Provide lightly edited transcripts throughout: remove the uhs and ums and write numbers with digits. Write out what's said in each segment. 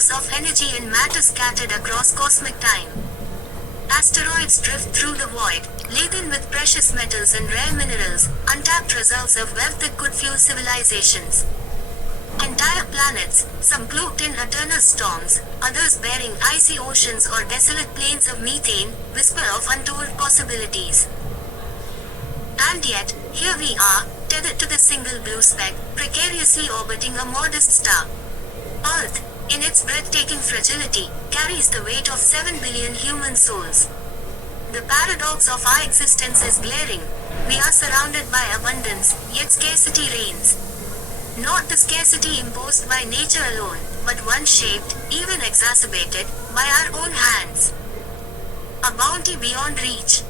awareness of energy and matter scattered across cosmic time. Asteroids drift through the void, laden with precious metals and rare minerals, untapped reserves of wealth that could fuel civilizations. Entire planets, some cloaked in eternal storms, others bearing icy oceans or desolate plains of methane, whisper of untold possibilities. And yet, here we are, tethered to the single blue speck, precariously orbiting a modest star. Earth, in its breathtaking fragility, carries the weight of 7 billion human souls. The paradox of our existence is glaring. We are surrounded by abundance, yet scarcity reigns. Not the scarcity imposed by nature alone, but one shaped, even exacerbated, by our own hands. A bounty beyond reach.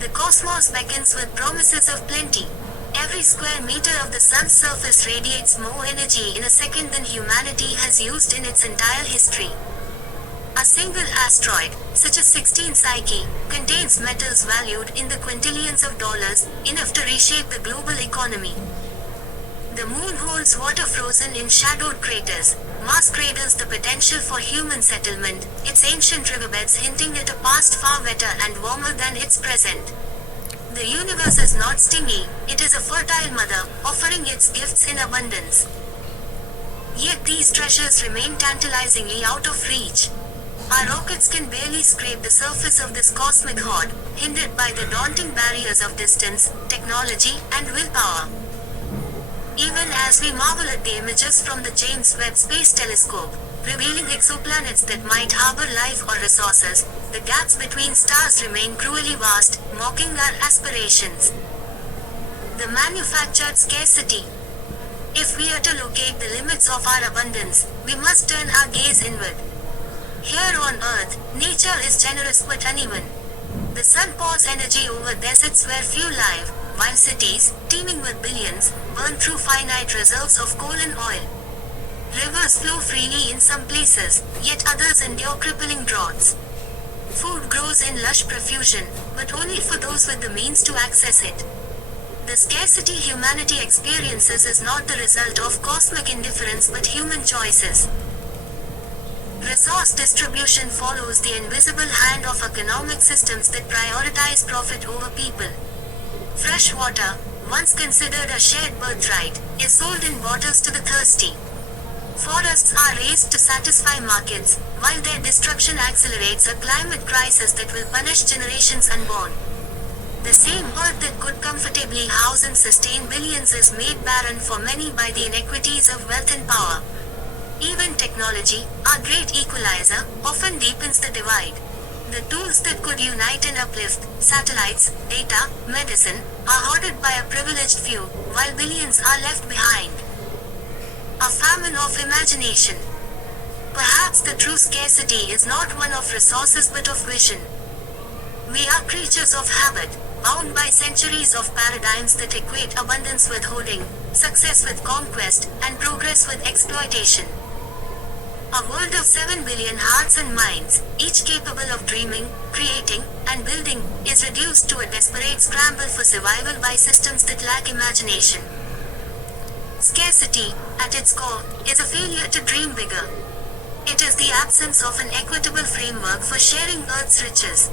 The cosmos beckons with promises of plenty. Every square meter of the sun's surface radiates more energy in a second than humanity has used in its entire history. A single asteroid, such as 16 Psyche, contains metals valued in the quintillions of dollars, enough to reshape the global economy. The moon holds water frozen in shadowed craters. Mars cradles the potential for human settlement, its ancient riverbeds hinting at a past far wetter and warmer than its present. The universe is not stingy, it is a fertile mother, offering its gifts in abundance. Yet these treasures remain tantalizingly out of reach. Our rockets can barely scrape the surface of this cosmic hoard, hindered by the daunting barriers of distance, technology, and willpower. Even as we marvel at the images from the James Webb Space Telescope, revealing exoplanets that might harbor life or resources, the gaps between stars remain cruelly vast, mocking our aspirations. The manufactured scarcity. If we are to locate the limits of our abundance, we must turn our gaze inward. Here on Earth, nature is generous but uneven. The sun pours energy over deserts where few live, while cities, teeming with billions, burn through finite reserves of coal and oil. Rivers flow freely in some places, yet others endure crippling droughts. Food grows in lush profusion, but only for those with the means to access it. The scarcity humanity experiences is not the result of cosmic indifference but human choices. Resource distribution follows the invisible hand of economic systems that prioritize profit over people. Fresh water, once considered a shared birthright, is sold in bottles to the thirsty. Forests are raised to satisfy markets, while their destruction accelerates a climate crisis that will punish generations unborn. The same earth that could comfortably house and sustain billions is made barren for many by the inequities of wealth and power. Even technology, our great equalizer, often deepens the divide. The tools that could unite and uplift, satellites, data, medicine, are hoarded by a privileged few, while billions are left behind. A famine of imagination. Perhaps the true scarcity is not one of resources but of vision. We are creatures of habit, bound by centuries of paradigms that equate abundance with hoarding, success with conquest, and progress with exploitation. A world of 7 billion hearts and minds, each capable of dreaming, creating, and building, is reduced to a desperate scramble for survival by systems that lack imagination. Scarcity, at its core, is a failure to dream bigger. It is the absence of an equitable framework for sharing Earth's riches.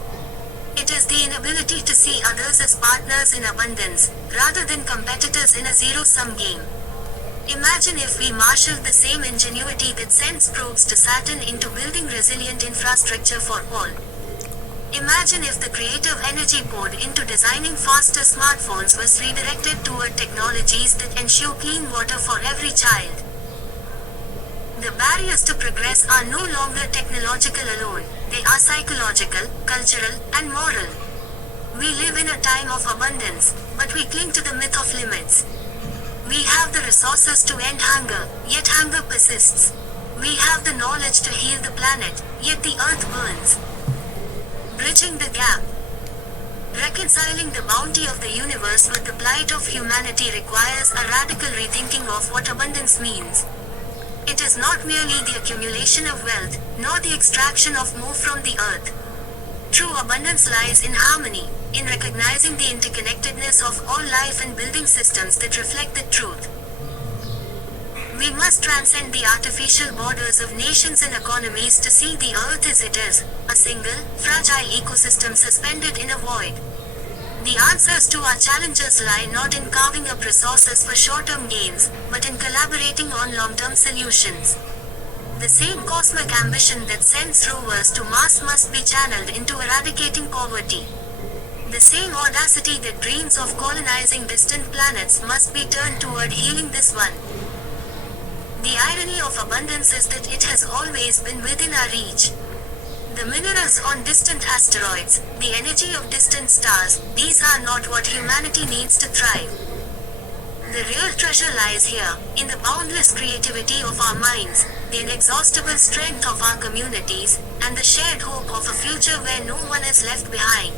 It is the inability to see others as partners in abundance, rather than competitors in a zero-sum game. Imagine if we marshaled the same ingenuity that sends probes to Saturn into building resilient infrastructure for all. Imagine if the creative energy poured into designing faster smartphones was redirected toward technologies that ensure clean water for every child. The barriers to progress are no longer technological alone, they are psychological, cultural, and moral. We live in a time of abundance, but we cling to the myth of limits. We have the resources to end hunger, yet hunger persists. We have the knowledge to heal the planet, yet the earth burns. Bridging the gap. Reconciling the bounty of the universe with the plight of humanity requires a radical rethinking of what abundance means. It is not merely the accumulation of wealth, nor the extraction of more from the earth. True abundance lies in harmony, in recognizing the interconnectedness of all life and building systems that reflect the truth. We We must transcend the artificial borders of nations and economies to see the earth as it is, a single, fragile ecosystem suspended in a void. The answers to our challenges lie not in carving up resources for short-term gains, but in collaborating on long-term solutions. The same cosmic ambition that sends rovers to Mars must be channeled into eradicating poverty. The same audacity that dreams of colonizing distant planets must be turned toward healing this one. The irony of abundance is that it has always been within our reach. The minerals on distant asteroids, the energy of distant stars, these are not what humanity needs to thrive. The real treasure lies here, in the boundless creativity of our minds, the inexhaustible strength of our communities, and the shared hope of a future where no one is left behind.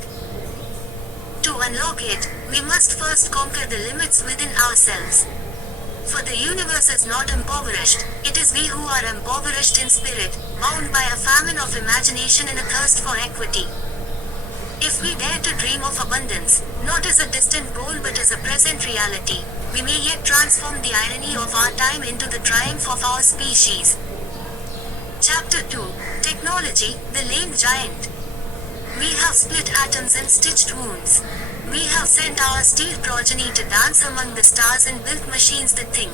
To unlock it, we must first conquer the limits within ourselves. For the universe is not impoverished, it is we who are impoverished in spirit, bound by a famine of imagination and a thirst for equity. If we dare to dream of abundance, not as a distant goal but as a present reality, we may yet transform the irony of our time into the triumph of our species. Chapter 2, Technology, the Lame Giant. We have split atoms and stitched wounds. We have sent our steel progeny to dance among the stars and built machines that think.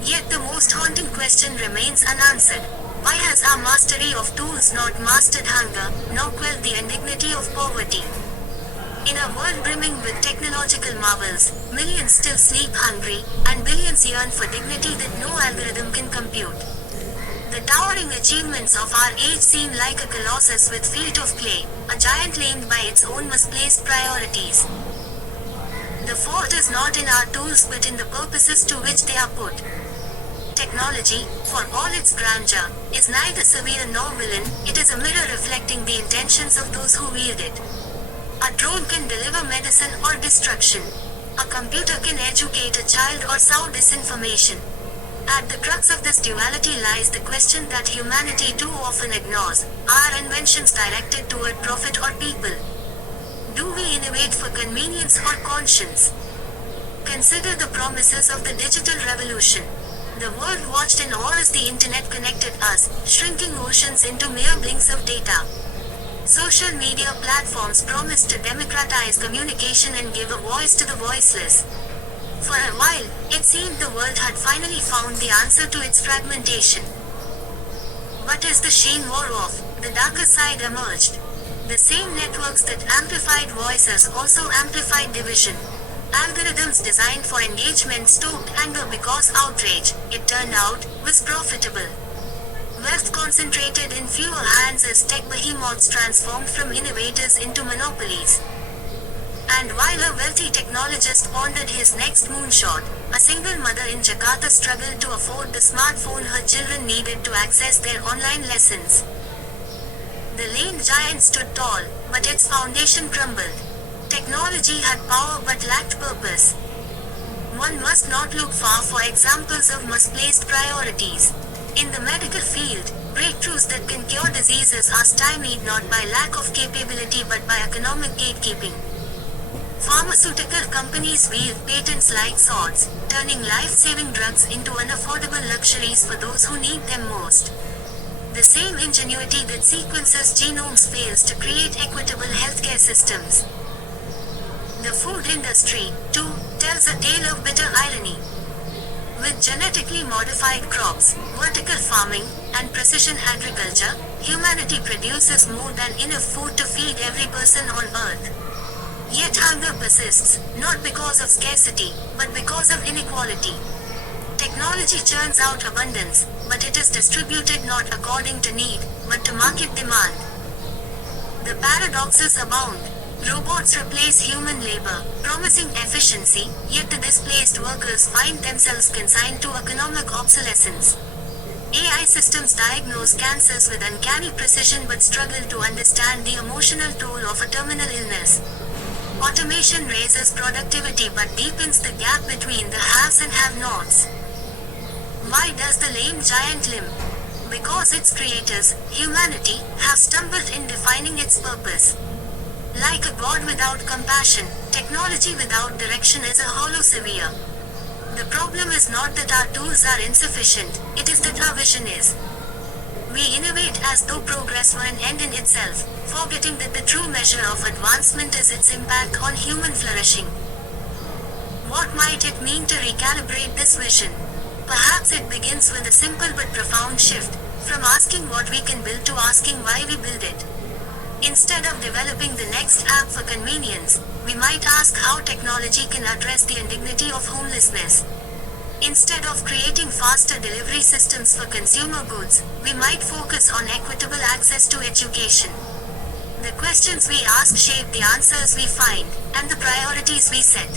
Yet the most haunting question remains unanswered. Why has our mastery of tools not mastered hunger, nor quelled the indignity of poverty? In a world brimming with technological marvels, millions still sleep hungry, and billions yearn for dignity that no algorithm can compute. The towering achievements of our age seem like a colossus with feet of clay, a giant lamed by its own misplaced priorities. The fault is not in our tools but in the purposes to which they are put. Technology, for all its grandeur, is neither savior nor villain, it is a mirror reflecting the intentions of those who wield it. A drone can deliver medicine or destruction. A computer can educate a child or sow disinformation. At the crux of this duality lies the question that humanity too often ignores: are inventions directed toward profit or people? Do we innovate for convenience or conscience? Consider the promises of the digital revolution. The world watched in awe as the internet connected us, shrinking oceans into mere blinks of data. Social media platforms promised to democratize communication and give a voice to the voiceless. For a while, it seemed the world had finally found the answer to its fragmentation. But as the sheen wore off, the darker side emerged. The same networks that amplified voices also amplified division. Algorithms designed for engagement stoked anger because outrage, it turned out, was profitable. Wealth concentrated in fewer hands as tech behemoths transformed from innovators into monopolies. And while a wealthy technologist pondered his next moonshot, a single mother in Jakarta struggled to afford the smartphone her children needed to access their online lessons. The lame giant stood tall, but its foundation crumbled. Technology had power but lacked purpose. One must not look far for examples of misplaced priorities. In the medical field, breakthroughs that can cure diseases are stymied not by lack of capability but by economic gatekeeping. Pharmaceutical companies wield patents like swords, turning life-saving drugs into unaffordable luxuries for those who need them most. The same ingenuity that sequences genomes fails to create equitable healthcare systems. The food industry, too, tells a tale of bitter irony. With genetically modified crops, vertical farming, and precision agriculture, humanity produces more than enough food to feed every person on Earth. Yet hunger persists, not because of scarcity, but because of inequality. Technology churns out abundance, but it is distributed not according to need, but to market demand. The paradoxes abound. Robots replace human labor, promising efficiency, yet the displaced workers find themselves consigned to economic obsolescence. AI systems diagnose cancers with uncanny precision but struggle to understand the emotional toll of a terminal illness. Automation raises productivity but deepens the gap between the haves and have-nots. Why does the lame giant limp? Because its creators, humanity, have stumbled in defining its purpose. Like a god without compassion, technology without direction is a hollow savior. The problem is not that our tools are insufficient, it is that our vision is. We innovate as though progress were an end in itself, forgetting that the true measure of advancement is its impact on human flourishing. What might it mean to recalibrate this vision? Perhaps it begins with a simple but profound shift, from asking what we can build to asking why we build it. Instead of developing the next app for convenience, we might ask how technology can address the indignity of homelessness. Instead of creating faster delivery systems for consumer goods, we might focus on equitable access to education. The questions we ask shape the answers we find, and the priorities we set.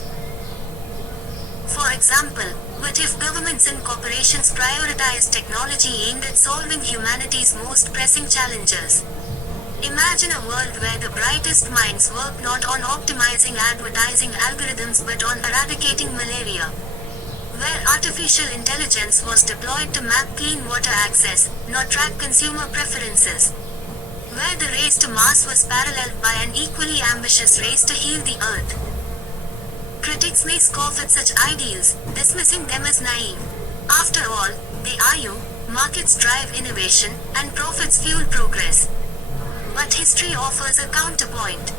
For example, what if governments and corporations prioritize technology aimed at solving humanity's most pressing challenges? Imagine a world where the brightest minds work not on optimizing advertising algorithms but on eradicating malaria. Where artificial intelligence was deployed to map clean water access, not track consumer preferences. Where the race to Mars was paralleled by an equally ambitious race to heal the Earth. Critics may scoff at such ideals, dismissing them as naive. After all, they argue, markets drive innovation, and profits fuel progress. But history offers a counterpoint.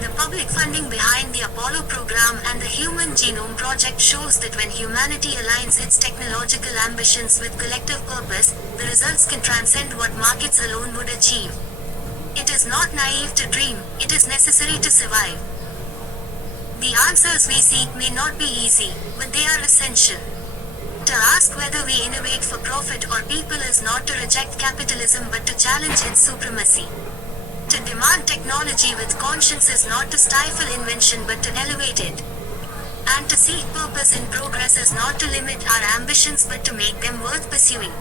The public funding behind the Apollo program and the Human Genome Project shows that when humanity aligns its technological ambitions with collective purpose, the results can transcend what markets alone would achieve. It is not naive to dream, it is necessary to survive. The answers we seek may not be easy, but they are essential. To ask whether we innovate for profit or people is not to reject capitalism but to challenge its supremacy. To demand technology with conscience is not to stifle invention but to elevate it. And to seek purpose in progress is not to limit our ambitions but to make them worth pursuing.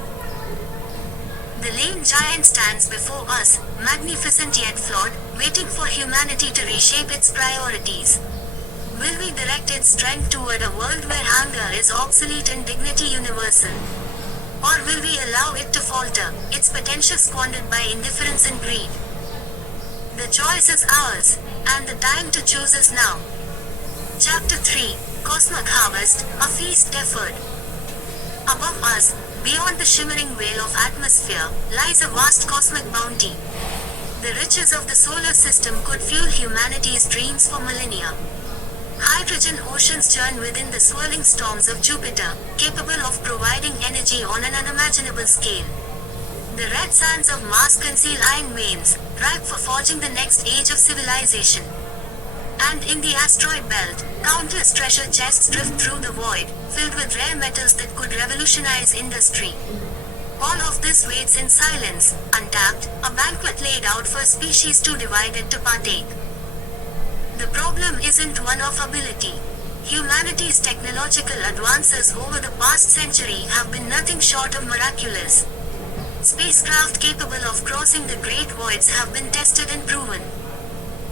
The lame giant stands before us, magnificent yet flawed, waiting for humanity to reshape its priorities. Will we direct its strength toward a world where hunger is obsolete and dignity universal? Or will we allow it to falter, its potential squandered by indifference and greed? The choice is ours, and the time to choose is now. Chapter 3, Cosmic Harvest, a Feast Deferred. Above us, beyond the shimmering veil of atmosphere, lies a vast cosmic bounty. The riches of the solar system could fuel humanity's dreams for millennia. Hydrogen oceans churn within the swirling storms of Jupiter, capable of providing energy on an unimaginable scale. The red sands of Mars conceal iron veins, ripe for forging the next age of civilization. And in the asteroid belt, countless treasure chests drift through the void, filled with rare metals that could revolutionize industry. All of this waits in silence, untapped, a banquet laid out for species too divided to partake. The problem isn't one of ability. Humanity's technological advances over the past century have been nothing short of miraculous. Spacecraft capable of crossing the great voids have been tested and proven.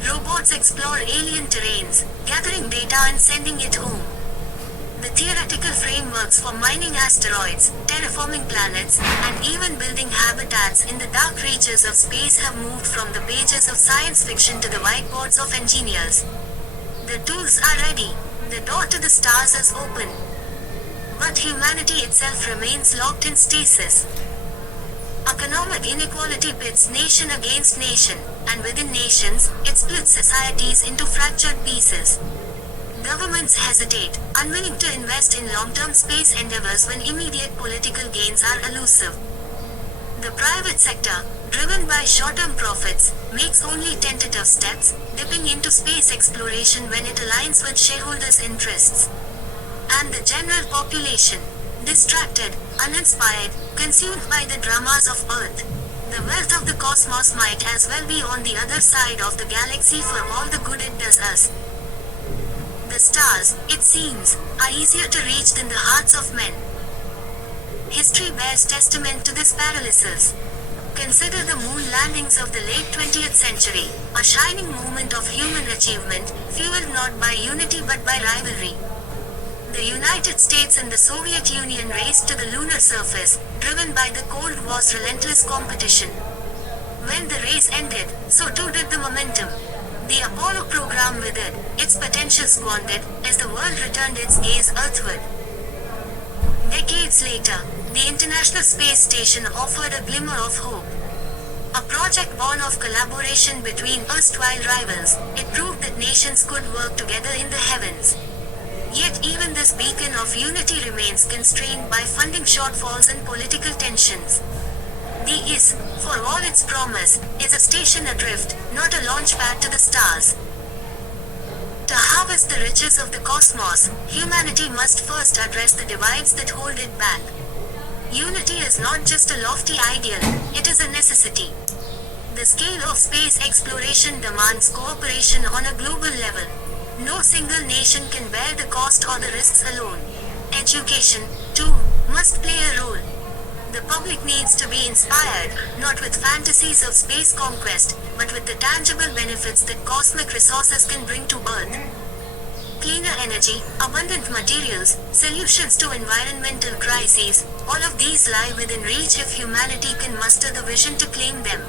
Robots explore alien terrains, gathering data and sending it home. The theoretical frameworks for mining asteroids, terraforming planets, and even building habitats in the dark reaches of space have moved from the pages of science fiction to the whiteboards of engineers. The tools are ready, the door to the stars is open. But humanity itself remains locked in stasis. Economic inequality pits nation against nation, and within nations, it splits societies into fractured pieces. Governments hesitate, unwilling to invest in long-term space endeavors when immediate political gains are elusive. The private sector, driven by short-term profits, makes only tentative steps, dipping into space exploration when it aligns with shareholders' interests. And the general population, distracted, uninspired, consumed by the dramas of Earth. The wealth of the cosmos might as well be on the other side of the galaxy for all the good it does us. The stars, it seems, are easier to reach than the hearts of men. History bears testament to this paralysis. Consider the moon landings of the late 20th century, a shining moment of human achievement, fueled not by unity but by rivalry. The United States and the Soviet Union raced to the lunar surface, driven by the Cold War's relentless competition. When the race ended, so too did the momentum. The Apollo program withered, its potential squandered, as the world returned its gaze earthward. Decades later, the International Space Station offered a glimmer of hope. A project born of collaboration between erstwhile rivals, it proved that nations could work together in the heavens. Yet even this beacon of unity remains constrained by funding shortfalls and political tensions. The IS, for all its promise, is a station adrift, not a launch pad to the stars. To harvest the riches of the cosmos, humanity must first address the divides that hold it back. Unity is not just a lofty ideal, it is a necessity. The scale of space exploration demands cooperation on a global level. No single nation can bear the cost or the risks alone. Education, too, must play a role. The public needs to be inspired, not with fantasies of space conquest, but with the tangible benefits that cosmic resources can bring to Earth. Cleaner energy, abundant materials, solutions to environmental crises, all of these lie within reach if humanity can muster the vision to claim them.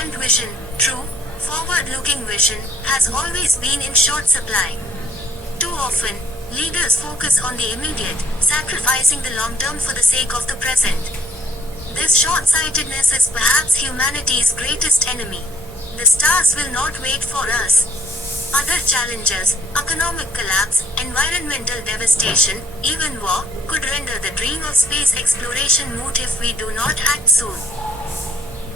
And vision, true, forward-looking vision, has always been in short supply. Too often, leaders focus on the immediate, sacrificing the long term for the sake of the present. This short-sightedness is perhaps humanity's greatest enemy. The stars will not wait for us. Other challenges, economic collapse, environmental devastation, even war, could render the dream of space exploration moot if we do not act soon.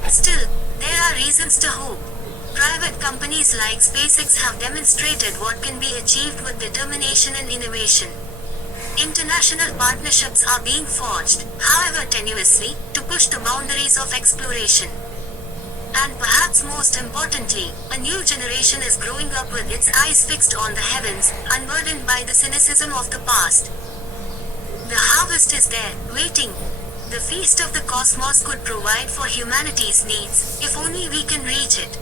Still, there are reasons to hope. Private companies like SpaceX have demonstrated what can be achieved with determination and innovation. International partnerships are being forged, however tenuously, to push the boundaries of exploration. And perhaps most importantly, a new generation is growing up with its eyes fixed on the heavens, unburdened by the cynicism of the past. The harvest is there, waiting. The feast of the cosmos could provide for humanity's needs, if only we can reach it.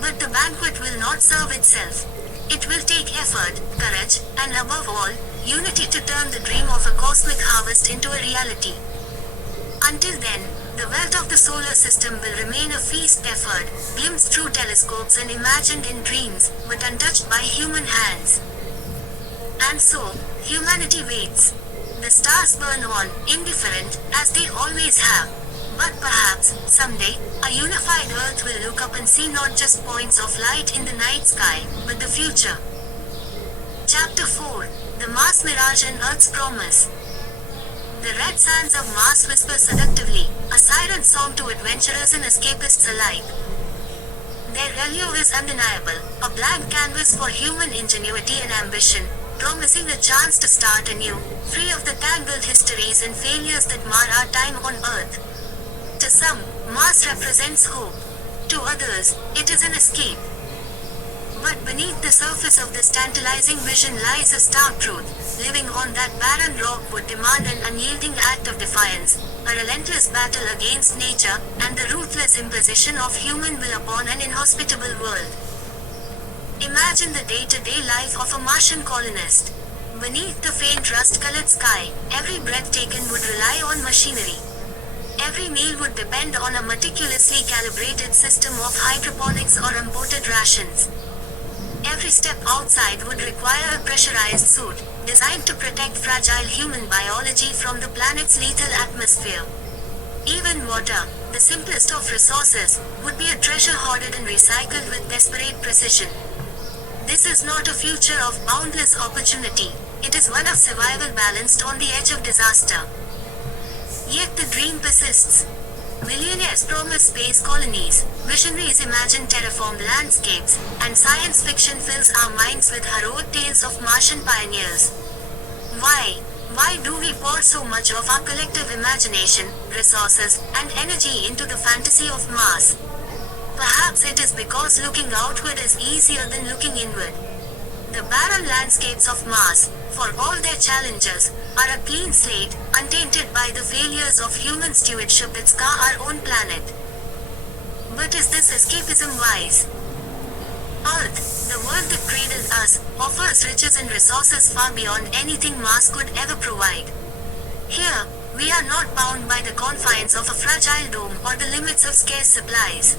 But the banquet will not serve itself. It will take effort, courage, and above all, unity to turn the dream of a cosmic harvest into a reality. Until then, the wealth of the solar system will remain a feast effort, glimpsed through telescopes and imagined in dreams, but untouched by human hands. And so, humanity waits. The stars burn on, indifferent, as they always have. But perhaps, someday, a unified Earth will look up and see not just points of light in the night sky, but the future. Chapter 4, The Mars Mirage and Earth's Promise. The red sands of Mars whisper seductively, a siren song to adventurers and escapists alike. Their allure is undeniable, a blank canvas for human ingenuity and ambition, promising a chance to start anew, free of the tangled histories and failures that mar our time on Earth. To some, Mars represents hope. To others, it is an escape. But beneath the surface of this tantalizing vision lies a stark truth. Living on that barren rock would demand an unyielding act of defiance, a relentless battle against nature, and the ruthless imposition of human will upon an inhospitable world. Imagine the day-to-day life of a Martian colonist. Beneath the faint rust-colored sky, every breath taken would rely on machinery. Every meal would depend on a meticulously calibrated system of hydroponics or imported rations. Every step outside would require a pressurized suit, designed to protect fragile human biology from the planet's lethal atmosphere. Even water, the simplest of resources, would be a treasure hoarded and recycled with desperate precision. This is not a future of boundless opportunity, it is one of survival balanced on the edge of disaster. Yet the dream persists. Billionaires promise space colonies, visionaries imagine terraformed landscapes, and science fiction fills our minds with heroic tales of Martian pioneers. Why? Why do we pour so much of our collective imagination, resources, and energy into the fantasy of Mars? Perhaps it is because looking outward is easier than looking inward. The barren landscapes of Mars, for all their challenges, are a clean slate, untainted by the failures of human stewardship that scar our own planet. But is this escapism wise? Earth, the world that cradled us, offers riches and resources far beyond anything Mars could ever provide. Here, we are not bound by the confines of a fragile dome or the limits of scarce supplies.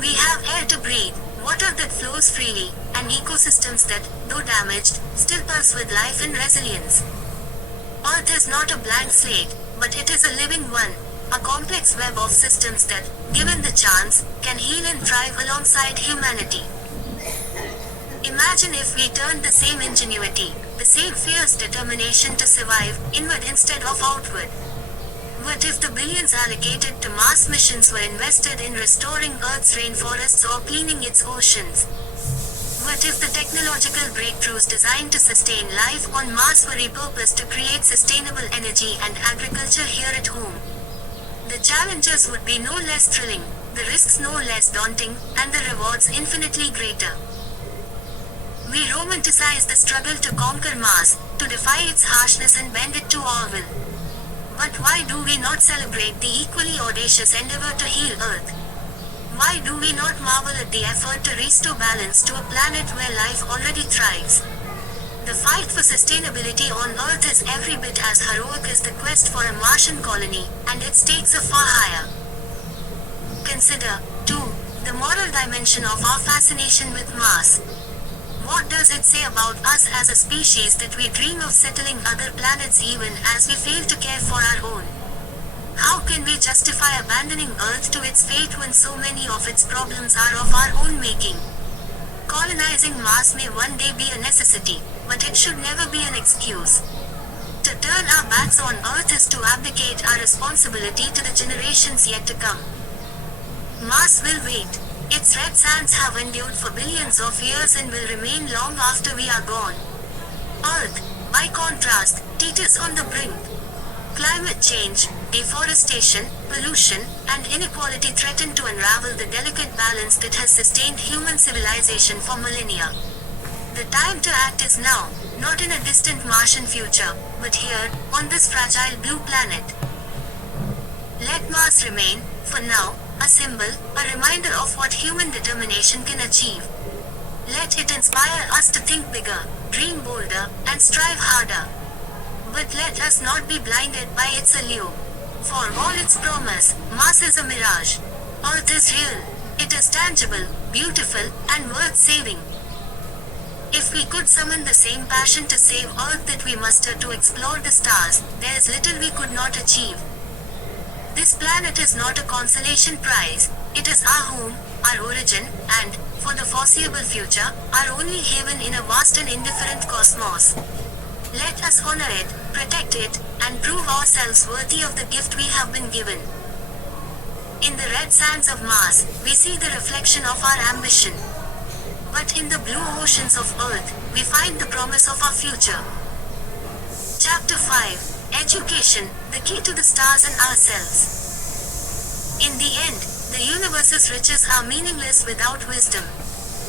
We have air to breathe, water that flows freely, and ecosystems that, though damaged, still pulse with life and resilience. Earth is not a blank slate, but it is a living one, a complex web of systems that, given the chance, can heal and thrive alongside humanity. Imagine if we turned the same ingenuity, the same fierce determination to survive, inward instead of outward. What if the billions allocated to Mars missions were invested in restoring Earth's rainforests or cleaning its oceans? What if the technological breakthroughs designed to sustain life on Mars were repurposed to create sustainable energy and agriculture here at home? The challenges would be no less thrilling, the risks no less daunting, and the rewards infinitely greater. We romanticize the struggle to conquer Mars, to defy its harshness and bend it to our will. But why do we not celebrate the equally audacious endeavor to heal Earth? Why do we not marvel at the effort to restore balance to a planet where life already thrives? The fight for sustainability on Earth is every bit as heroic as the quest for a Martian colony, and its stakes are far higher. Consider, too, the moral dimension of our fascination with Mars. What does it say about us as a species that we dream of settling other planets even as we fail to care for our own? How can we justify abandoning Earth to its fate when so many of its problems are of our own making? Colonizing Mars may one day be a necessity, but it should never be an excuse. To turn our backs on Earth is to abdicate our responsibility to the generations yet to come. Mars will wait. Its red sands have endured for billions of years and will remain long after we are gone. Earth, by contrast, teeters on the brink. Climate change, deforestation, pollution, and inequality threaten to unravel the delicate balance that has sustained human civilization for millennia. The time to act is now, not in a distant Martian future, but here, on this fragile blue planet. Let Mars remain, for now, a symbol, a reminder of what human determination can achieve. Let it inspire us to think bigger, dream bolder, and strive harder. But let us not be blinded by its allure. For all its promise, Mars is a mirage. Earth is real. It is tangible, beautiful, and worth saving. If we could summon the same passion to save Earth that we muster to explore the stars, there is little we could not achieve. This planet is not a consolation prize, it is our home, our origin, and, for the foreseeable future, our only haven in a vast and indifferent cosmos. Let us honor it, protect it, and prove ourselves worthy of the gift we have been given. In the red sands of Mars, we see the reflection of our ambition. But in the blue oceans of Earth, we find the promise of our future. Chapter 5. Education, the key to the stars and ourselves. In the end, the universe's riches are meaningless without wisdom.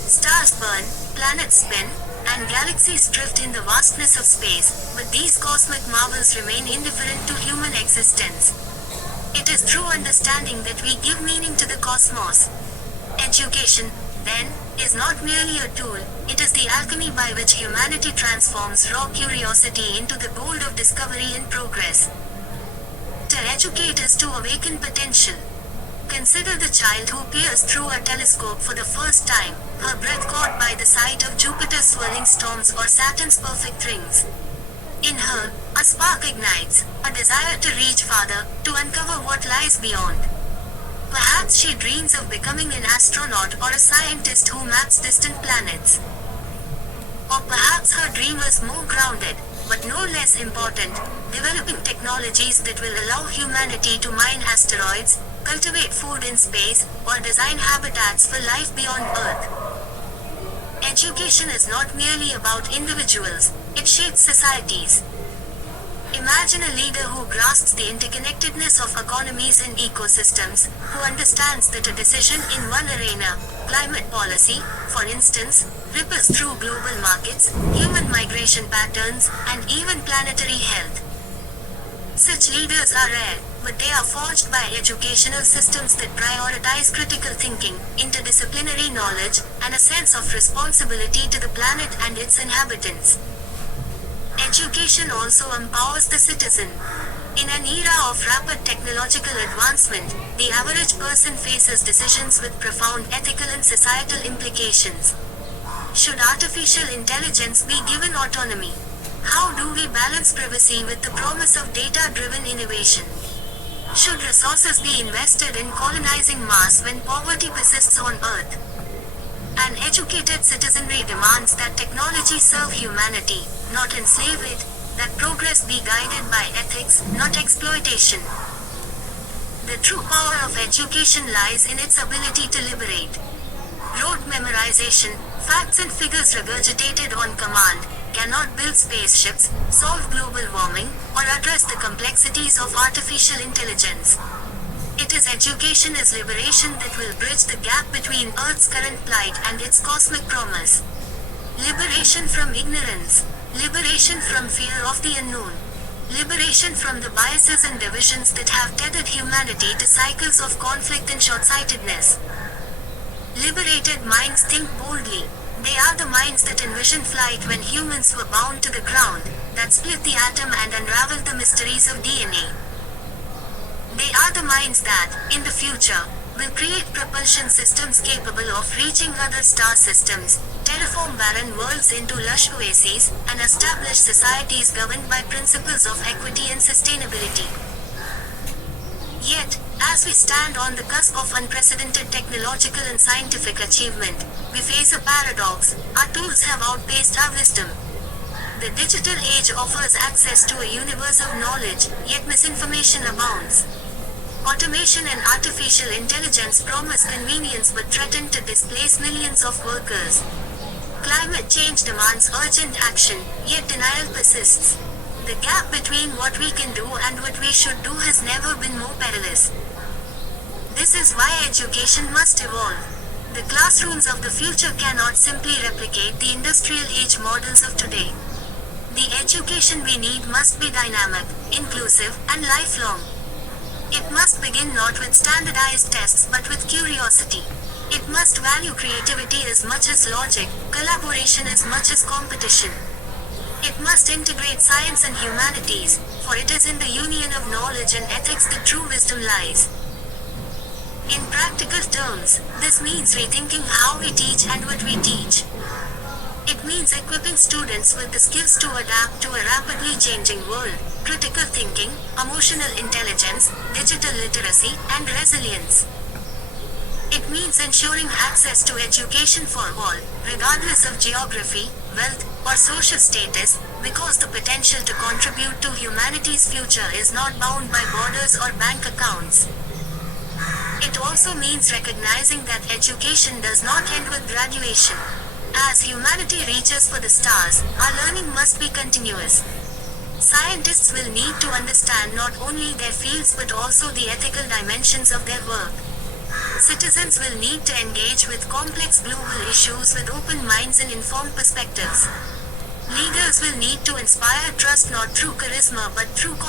Stars burn, planets spin, and galaxies drift in the vastness of space, but these cosmic marvels remain indifferent to human existence. It is through understanding that we give meaning to the cosmos. Education, then, is not merely a tool, it is the alchemy by which humanity transforms raw curiosity into the gold of discovery and progress. To educate is to awaken potential. Consider the child who peers through a telescope for the first time, her breath caught by the sight of Jupiter's swirling storms or Saturn's perfect rings. In her, a spark ignites, a desire to reach farther, to uncover what lies beyond. Perhaps she dreams of becoming an astronaut or a scientist who maps distant planets. Or perhaps her dream is more grounded, but no less important, developing technologies that will allow humanity to mine asteroids, cultivate food in space, or design habitats for life beyond Earth. Education is not merely about individuals, it shapes societies. Imagine a leader who grasps the interconnectedness of economies and ecosystems, who understands that a decision in one arena, climate policy, for instance, ripples through global markets, human migration patterns, and even planetary health. Such leaders are rare, but they are forged by educational systems that prioritize critical thinking, interdisciplinary knowledge, and a sense of responsibility to the planet and its inhabitants. Education also empowers the citizen. In an era of rapid technological advancement, the average person faces decisions with profound ethical and societal implications. Should artificial intelligence be given autonomy? How do we balance privacy with the promise of data-driven innovation? Should resources be invested in colonizing Mars when poverty persists on Earth? An educated citizenry demands that technology serve humanity, not enslave it, that progress be guided by ethics, not exploitation. The true power of education lies in its ability to liberate. Rote memorization, facts and figures regurgitated on command, cannot build spaceships, solve global warming, or address the complexities of artificial intelligence. It is education as liberation that will bridge the gap between Earth's current plight and its cosmic promise. Liberation from ignorance. Liberation from fear of the unknown. Liberation from the biases and divisions that have tethered humanity to cycles of conflict and short-sightedness. Liberated minds think boldly. They are the minds that envisioned flight when humans were bound to the ground, that split the atom and unraveled the mysteries of DNA. They are the minds that, in the future, will create propulsion systems capable of reaching other star systems, terraform barren worlds into lush oases, and establish societies governed by principles of equity and sustainability. Yet, as we stand on the cusp of unprecedented technological and scientific achievement, we face a paradox. Our tools have outpaced our wisdom. The digital age offers access to a universe of knowledge, yet misinformation abounds. Automation and artificial intelligence promise convenience but threaten to displace millions of workers. Climate change demands urgent action, yet denial persists. The gap between what we can do and what we should do has never been more perilous. This is why education must evolve. The classrooms of the future cannot simply replicate the industrial age models of today. The education we need must be dynamic, inclusive, and lifelong. It must begin not with standardized tests but with curiosity. It must value creativity as much as logic, collaboration as much as competition. It must integrate science and humanities, for it is in the union of knowledge and ethics that true wisdom lies. In practical terms, this means rethinking how we teach and what we teach. It means equipping students with the skills to adapt to a rapidly changing world, critical thinking, emotional intelligence, digital literacy, and resilience. It means ensuring access to education for all, regardless of geography, wealth, or social status, because the potential to contribute to humanity's future is not bound by borders or bank accounts. It also means recognizing that education does not end with graduation. As humanity reaches for the stars, our learning must be continuous. Scientists will need to understand not only their fields but also the ethical dimensions of their work. Citizens will need to engage with complex global issues with open minds and informed perspectives. Leaders will need to inspire trust not through charisma but through